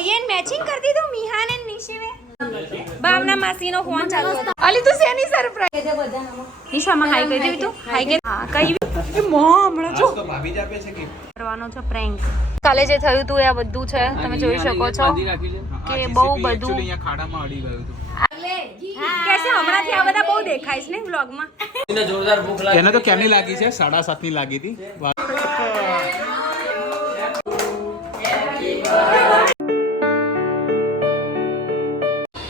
ભાઈએ મેચિંગ કરી દીધું મિહાન અને નિશિવે બામના માસીનો ફોન ચાલુ હતો અલી તું શેની સરપ્રાઈઝ દે બધાનામાં નિશામાં હાઈ કહી દેવી તું હાઈ કે હા કઈ એ મો હમણાં જો તો ભાભી જ આપે છે કે કરવાનો છે પ્રેન્ક કાલે જે થયું તું એ બધું છે તમે જોઈ શકો છો કે બહુ બધું અહીંયા ખાડામાં અડી ગયું હતું કેસે હમણાંથી આ બધા બહુ દેખાય છે ને વ્લોગમાં એને જોરદાર ભૂખ લાગી એને તો કેમની લાગી છે 7:30 ની લાગી હતી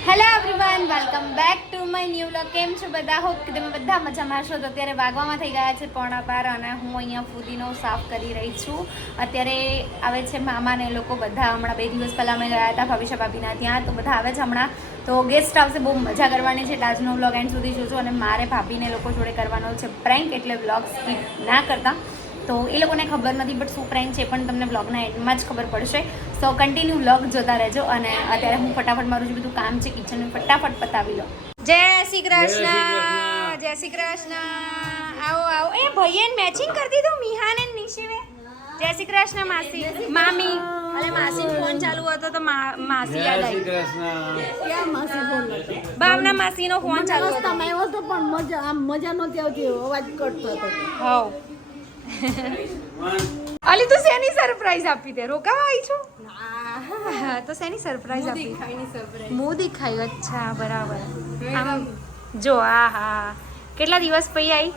hello everyone welcome back to my new vlog કેમ છો બધા હોપ કે તમે બધા મજામાં છો તો અત્યારે વાગવામાં થઈ ગયા છે 12:15 અને હું અહીંયા ફૂદીનો સાફ કરી રહી છું અત્યારે આવે છે મામા ને લોકો બધા હમણાં 2 દિવસ પહેલાં અમે ગયા હતા ભવિષ્ય ભાભીના ત્યાં તો બધા આવે છે હમણાં તો ગેસ્ટ આવશે બહુ મજા કરવાની છે આજનો વ્લોગ એન્ડ સુધી જોજો અને મારે ભાભીને લોકો જોડે કરવાનો છે પ્રેન્ક એટલે વ્લોગ સ્કીપ ના કરતા તો એ લોકોને ખબર નથી બટ શું પ્રેન્ક છે પણ તમને વ્લોગના એન્ડમાં જ ખબર પડશે સો કન્ટિન્યુ વ્લોગ જોતા રહેજો અને અત્યારે હું ફટાફટ મારું જે બધું કામ છે કિચનનું ફટાફટ પતાવી લો જય શ્રી કૃષ્ણ જય શ્રી કૃષ્ણ આવો આવો એ ભાઈએ મેચિંગ કરી દીધું મિહાન અને નિશિવે જય શ્રી કૃષ્ણ માસી મામી અરે માસી ફોન ચાલુ હતો તો માસી યાદ આવી ક્યાં માસી ફોન બામના માસીનો ફોન ચાલુ હતો તમે આવ્યો તો પણ મજા નહોતી આવતી અવાજ કટતો હતો હા અલી તું શેની સરપ્રાઈઝ આપી તે રોકાવા આવી છું તો શેની સરપ્રાઈઝ આપી મું દેખાયું અચ્છા બરાબર આમ જો આ હા કેટલા દિવસ પછી આવી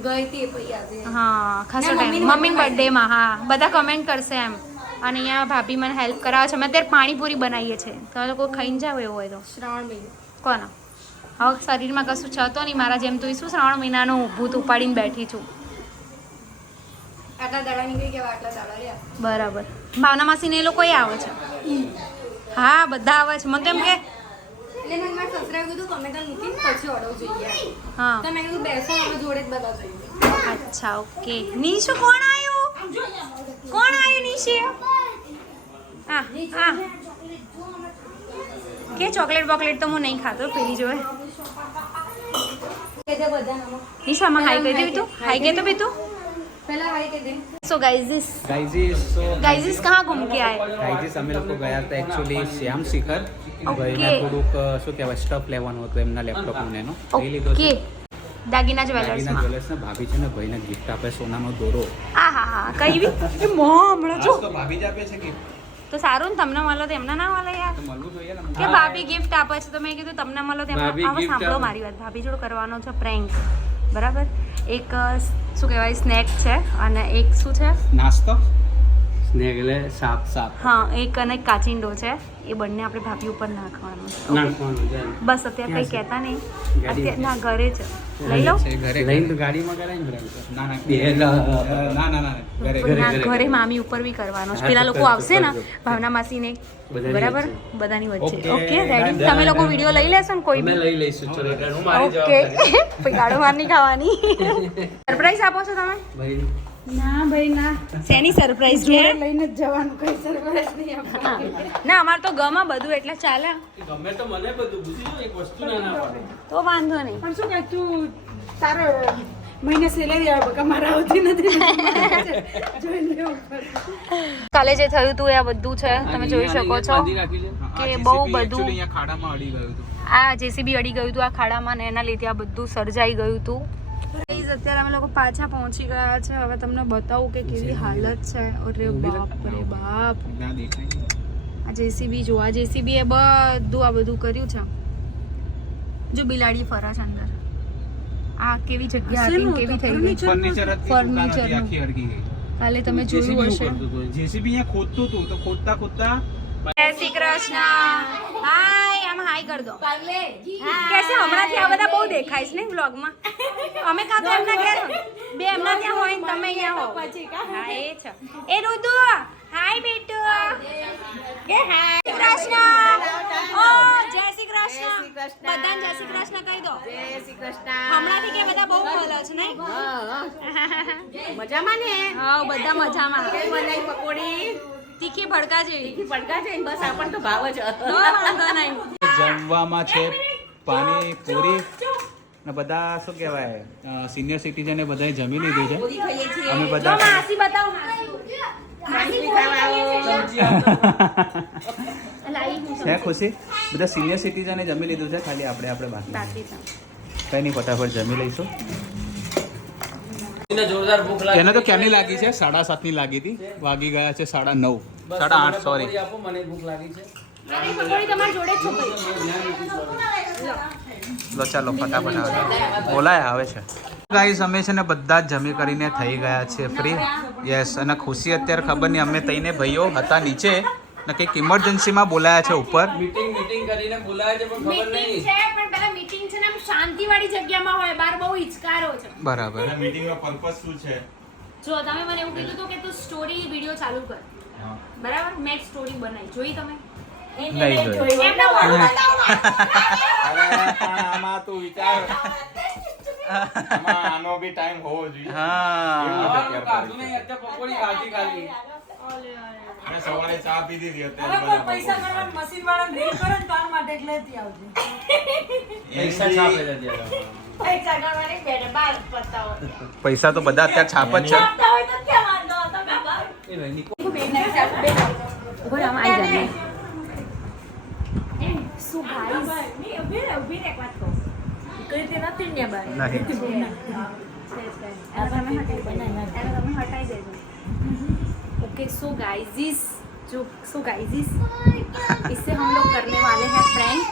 ગઈ હતી પછી આજે હા ખાસો ટાઈમ મમ્મી બર્થડે માં હા બધા કમેન્ટ કરશે એમ અને અહીંયા ભાભી મને હેલ્પ કરાવે છે અમે અત્યારે પાણીપુરી બનાવીએ છીએ તમે લોકો ખાઈને જાવ એવું હોય તો શ્રાવણ મહિનો કોનો હવે શરીરમાં કશું છે તો નહીં મારા જેમ તો શું શ્રાવણ મહિનાનું ભૂત ઉપાડીને બેઠી છું આટલા દાડા નીકળી ગયા આટલા દાડા રહ્યા બરાબર ભાવના માસીને એ લોકો આવે છે હા બધા આવે છે મને તો એમ કે એટલે મેં મારા સસરાએ કીધું તમે તો મૂકીને પછી ઓર્ડર જોઈએ હા તો મેં કીધું બેસો હવે જોડે જ બધા જોઈએ અચ્છા ઓકે નીશુ કોણ આવ્યું નીશી હા હા કે ચોકલેટ બોકલેટ તો હું નહીં ખાતો પેલી જોવે નિશામાં હાઈ કહી દેવી તું હાઈ કે તો भी तू पहला हाई के दे सो गाइस कहाँ घूम के आए ગાઈઝીસ અમે લોકો ગયા હતા એકચ્યુઅલી શ્યામ શિખર ભાઈને થોડુંક શું કહેવાય સ્ટફ લેવાનું હતું એમના લેપટોપનું એનો એ લીધો છે દાગીના જ્વેલર્સમાં જ્વેલર્સના ભાભી છે ને ભાઈને ગિફ્ટ આપે સોનાનો દોરો આ હા હા કઈ બી એ મો હમણાં જો તો ભાભી જ આપે છે કે તો સારું ને તમને મળો તો એમને ના મળે યાર મળવું જોઈએ ને કે ભાભી ગિફ્ટ આપે છે તો મેં કીધું તમને મળો તો એમને આવો સાંભળો મારી વાત ભાભી જોડે કરવાનો છે પ્રેન્ક બરાબર એક શું કહેવાય સ્નેક છે અને એક શું છે નાસ્તો સ્નેક એટલે સાપ હા એક અને કાચિંડો છે એ બંને આપણે ભાભી ઉપર નાખવાનું છે બસ અત્યારે કંઈ કહેતા નહીં અત્યારે ના ઘરે છે લઈ લો લઈને તો ગાડીમાં કરાય ના ઘરે મામી ઉપર બી કરવાનો છે પેલા લોકો આવશે ને ભાવના માસીને બરાબર બધાની વચ્ચે ઓકે રેડી તમે લોકો વિડીયો લઈ લેશો ને કોઈ લઈ લઈશું ઓકે પછી ગાડો માર નહીં ખાવાની સરપ્રાઈઝ આપો છો તમે ભાઈ ના ભાઈ ના શેની સરપ્રાઈઝ છે લઈને જ જવાનું કઈ સરપ્રાઈઝ નહીં આપવાનું ના અમાર તો ગમે બધું એટલે ચાલે ગમે તો મને બધું પૂછી એક વસ્તુ ના પડે તો વાંધો નહીં પણ શું કહે તું તારો મહિને સેલેરી આવે બકા મારા આવતી નથી જોઈ લેવું કાલે જે થયું તું એ બધું છે તમે જોઈ શકો છો કે બહુ બધું અહીંયા ખાડામાં અડી ગયું હતું આ જેસીબી અડી ગયું હતું આ ખાડામાં ને એના લીધે આ બધું સર્જાઈ ગયું હતું અત્યારે અમે લોકો પાછા પહોંચી ગયા છે હવે તમને બતાવું કે કેવી હાલત છે અરે બાપ રે બાપ આ જેસીબી જો આ જેસીબી એ બધું આ બધું કર્યું છે જો બિલાડી ફરે છે અંદર આ કેવી જગ્યા હતી કેવી થઈ ગઈ ફર્નિચર આખી અડકી ગઈ કાલે તમે જોયું હશે જેસીબી અહીંયા ખોદતું હતું તો ખોદતા જય શ્રી કૃષ્ણ હાય આમ હાય કર દો કેસે હમણાંથી આ બધા બહુ દેખાય છે ને વ્લોગમાં અમે કાં તો એમના ઘેર બે એમના ત્યાં હોય ને તમે અહીંયા હો હા એ છે એ રુદુ હાય બેટુ કે હાય કૃષ્ણ ઓ જય શ્રી કૃષ્ણ બધાને જય શ્રી કૃષ્ણ કહી દો જય શ્રી કૃષ્ણ હમણાંથી કે બધા બહુ બોલે છે નહીં મજામાં ને હા બધા મજામાં બનાવી પકોડી તીખી ભડકા જેવી પડકા છે બસ આપણ તો ભાવ જ વાંધો નહીં જમવામાં છે પાણી પૂરી ને બધા શું કહેવાય સિનિયર સિટીઝને બધાએ જમી લીધું છે અમે બધા માસી બતાવો માસી હે ખુશી બધા સિનિયર સિટીઝને જમી લીધું છે, ખાલી આપણે બાકી બાકી છે. કંઈ નહીં, ફટાફટ જમી લઈશું. જોરદાર ભૂખ લાગી. એને તો ક્યાંની લાગી છે? 7:30 લાગી હતી, વાગી ગયા છે 9:30. 8:30 સોરી. આપો, મને ભૂખ લાગી છે. અરે પકોડી તમારી જોડે જ છો ભાઈ. લો ચાલો ફટાફટ આવે બોલાય આવે છે. ગાઈસ અમે છે ને બધા જ જમી કરીને થઈ ગયા છે ફ્રી. યસ, અને ખુશી અત્યારે ખબર નહીં અમે તઈને ભાઈઓ હતા નીચે ને કંઈક ઇમરજન્સીમાં બોલાયા છે ઉપર. મીટિંગ કરીને બોલાય છે પણ ખબર મીટિંગ નહીં. છે પણ પેલા મીટિંગ છે ને આમ શાંતિવાળી જગ્યામાં હોય, બાર બહુ હિચકારો છે. બરાબર. મીટિંગનો પર્પસ શું છે? જો તમે મને એવું કીધું હતું કે તું સ્ટોરી વિડિયો ચાલુ કર, બરાબર? મેં એક સ્ટોરી બનાવી, જોઈ તમે? નહીં જોયું. એમને મોઢું બતાવો. અરે પણ આમાં તું વિચાર, આમાં આનો બી ટાઈમ હોવો જોઈએ. હા ખાવાનું ખાધું નહીં, અત્યારે પકોડી ખાધી ખાલી. અને સવારે ચા પીધી હતી, હવે અત્યારે કોઈ પૈસા કરવા મશીન વાળાને રીલ કરે ને તાર માટે એટલે લેતી આવજે. પૈસા છાપે છે અત્યારે. પૈસા કરવાની બેને બાર બતાવો. પૈસા તો બધા અત્યારે છાપ જ છે. આપતા હોય તો ક્યાં વાંધો હતો બાબા? એ ભાઈ ઉભો આમ આવી જાય. શું ગાઈસ? ઉભી રહે એક વાત કહું. કઈ તે નથી ને બાર. નહીં. તમે હટાઈ દેજો. ओके सो गाइस इससे हम लोग करने वाले हैं प्रैंक.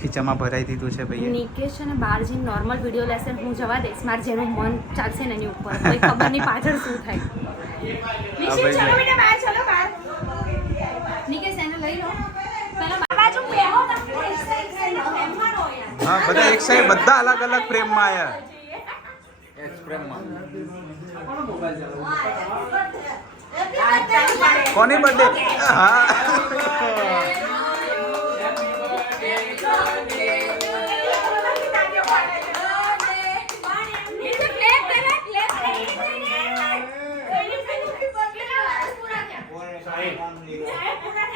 ખીચામાં ભરાઈ દીધું છે ભાઈ. નિકેશ અને બહાર જઈને નોર્મલ વિડીયો લેશે, હું જવા દઈશ. મારે જેનું મન ચાલશે ને એની ઉપર, કોઈ ખબર નહીં પાછળ શું થાય. નિશી ભાઈ ચલો બેટા બહાર, ચલો બહાર. નિકેશ એને લઈ લો. પહેલા બાજુ બેહો તમે. મહેમાન હો યાર. હા બધા એક સાઈડ, બધા અલગ અલગ પ્રેમમાં આયા. કોની બર્થડે? હા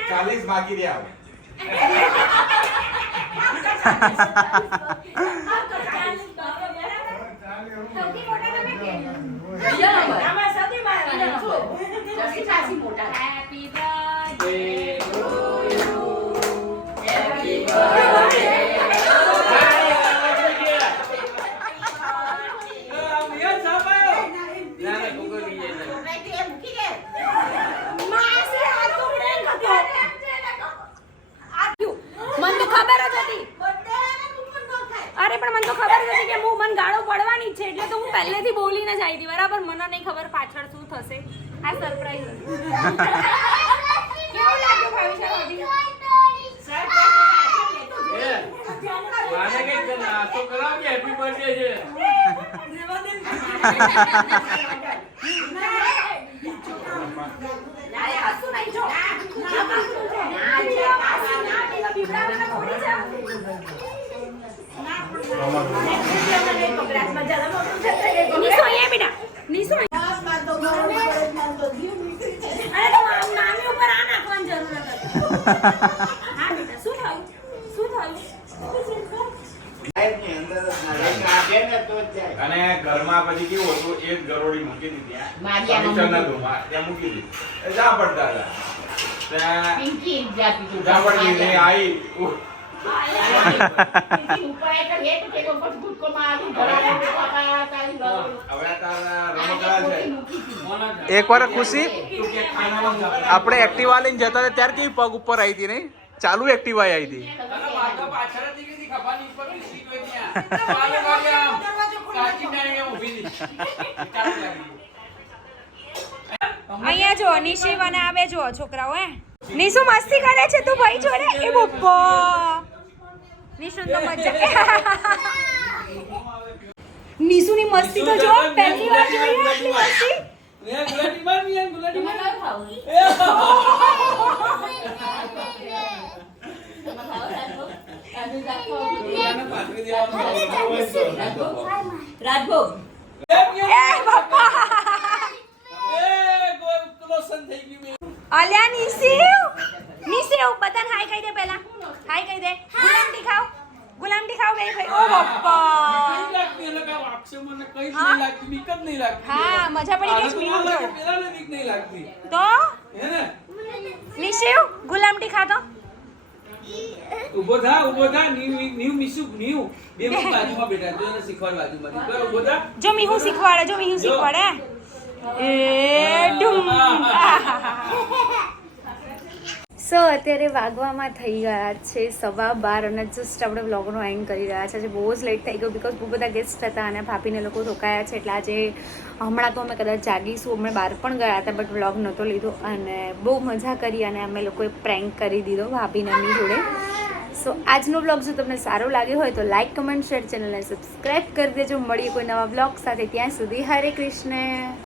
ચાલીસ બાકી રહ્યા. Happy birthday to you. Happy birthday. મને તો ખબર જ હતી. અરે પણ મને તો ખબર જ હતી કે મને ગાળો પડવાની જ છે, એટલે તો હું પહેલેથી બોલીને જ આવી હતી, બરાબર? મને નહીં ખબર પાછળ શું થશે. આ સરપ્રાઈઝ હતી. કેવું લાગ્યું ભાવિશા ભાભી? મારે કઈ નાસ્તો કરાવ કે હેપી બર્થડે છે. નીસો અહીંયા બેટા, નીસો. અરે તો નાની ઉપર આ નાખવાની જરૂર નથી. હા બેટા, શું થયું? શું થયું? અને ઘરમાં પછી કેવું હતું, એ જ ગરોળી મૂકી દીધી ત્યાં મૂકી દીધી. જા પડતા હતા જા પડી ગઈ આવી. હવે તારા રમકડા છે. એકવાર ખુશી આપણે એક્ટિવા લઈને જતા હતા ત્યારે કેવી પગ ઉપર આવી હતી નહીં? ચાલુ એક્ટિવા આવી હતી. પાછળ હતી કે ખબર નહીં પડતી સીટ હોય ત્યાં. ચાલો ભાઈ આમ કાચી ડાળી આમ ઊભી હતી. અહીંયા જો નિશી બનાવે જો છોકરાઓ હે. નિશુ મસ્તી કરે છે તું ભાઈ જોડે. એ બપ્પા નિશુ તો મજા. નિશુની મસ્તી તો જો પહેલી વાર જોઈ આટલી મસ્તી. એ ગુલાટી માર મિયા ગુલાટી માર. રાજભોગ એ બાપા અલ્યા નિશી બધાને હાય કહી દે પહેલા. હાય કહી દે. ગુલામડી ખાવ ગઈ ભાઈ. ઓ બાપા હા મજા પડી ગઈ. સ્મિત જોડે. નહીં લાગતી તો હે ને નિશિવ ગુલામટી ખાતો ઊભો થા નીવ મિસુ નીવ બે મિનિટ બાજુમાં બેઠા તો એને શીખવાડ બાજુમાં કર ઊભો થા જો મીહું શીખવાડે એ ડુમ સો અત્યારે વાગવામાં થઈ ગયા છે 12:15 અને જસ્ટ આપણે વ્લોગનો એન્ડ કરી રહ્યા છે આજે બહુ જ લેટ થઈ ગયું બિકોઝ બહુ બધા ગેસ્ટ હતા અને ભાભીને લોકો રોકાયા છે એટલે આજે હમણાં તો અમે કદાચ જાગીશું અમે બહાર પણ ગયા હતા બટ વ્લોગ નહોતો લીધો અને બહુ મજા કરી અને અમે લોકોએ પ્રેન્ક કરી દીધો ભાભીને એમની જોડે સો આજનો વ્લોગ જો તમને સારો લાગ્યો હોય તો લાઇક કમેન્ટ શેર ચેનલને સબસ્ક્રાઈબ કરી દેજો મળીએ કોઈ નવા વ્લોગ સાથે ત્યાં સુધી હરે કૃષ્ણ